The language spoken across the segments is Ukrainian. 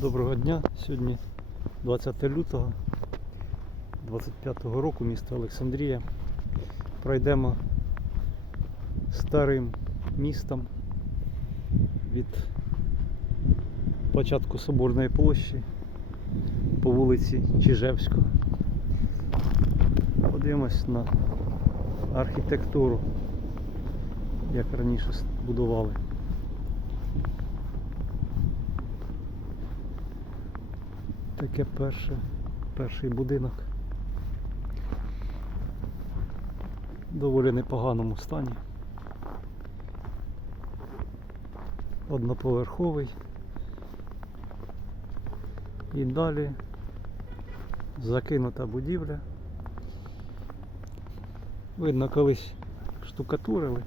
Доброго дня. Сьогодні 20 лютого 25-го року, місто Олександрія. Пройдемо старим містом від початку Соборної площі по вулиці Чижевського. Подивимось на архітектуру, як раніше будували. Таке перше, перший будинок. В доволі непоганому стані. Одноповерховий. І далі закинута будівля. Видно, колись штукатурили,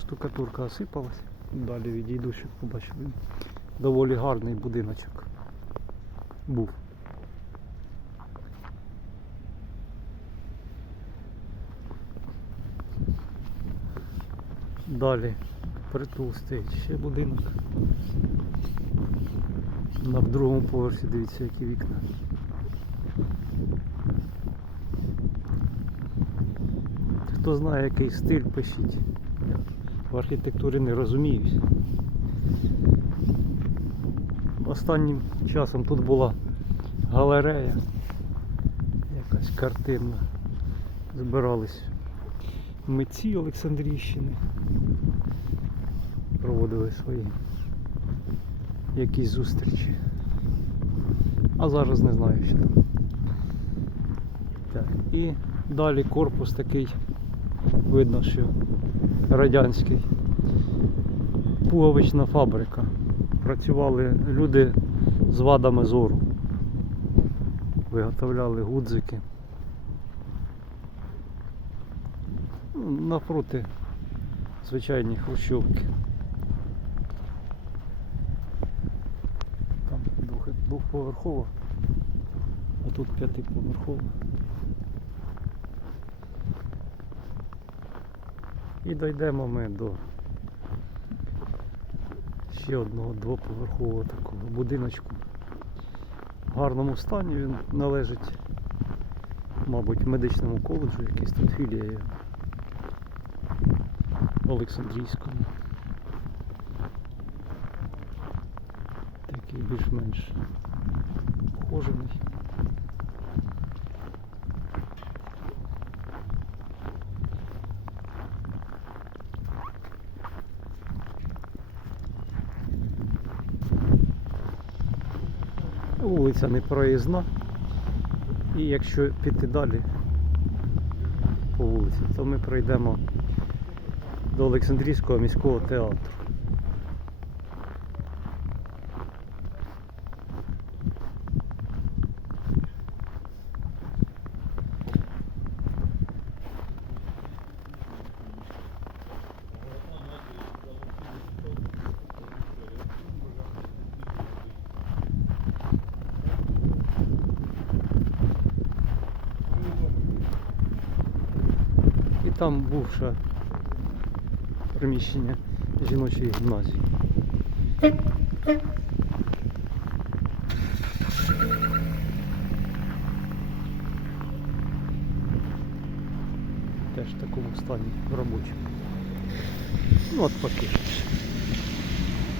штукатурка осипалась. Далі відійду, щоб побачив. Доволі гарний будиночок був. Далі притул стоїть ще будинок. На другому поверсі дивіться, які вікна. Хто знає який стиль, пишіть. В архітектурі не розуміюсь. Останнім часом тут була галерея, якась картинна. Збирались митці Олександрійщини, проводили свої якісь зустрічі. А зараз не знаю що там. Так, і далі корпус такий, видно, що радянський. Пуговична фабрика. Працювали люди з вадами зору. Виготовляли гудзики. Ну, Навпроти звичайні хрущовки. Там двох, двохповерхова, а тут п'ятиповерхова. І дійдемо ми до ще одного двоповерхового такого будиночку. В гарному стані він належить, мабуть, медичному коледжу, якийсь тут філія. Олександрійському. Такий більш-менш ухожений. Вулиця не проїзна. І якщо піти далі по вулиці, то ми пройдемо до Олександрійського міського театру. І там бувше приміщення жіночої гімназії. Теж в такому стані робочому. Ну от поки.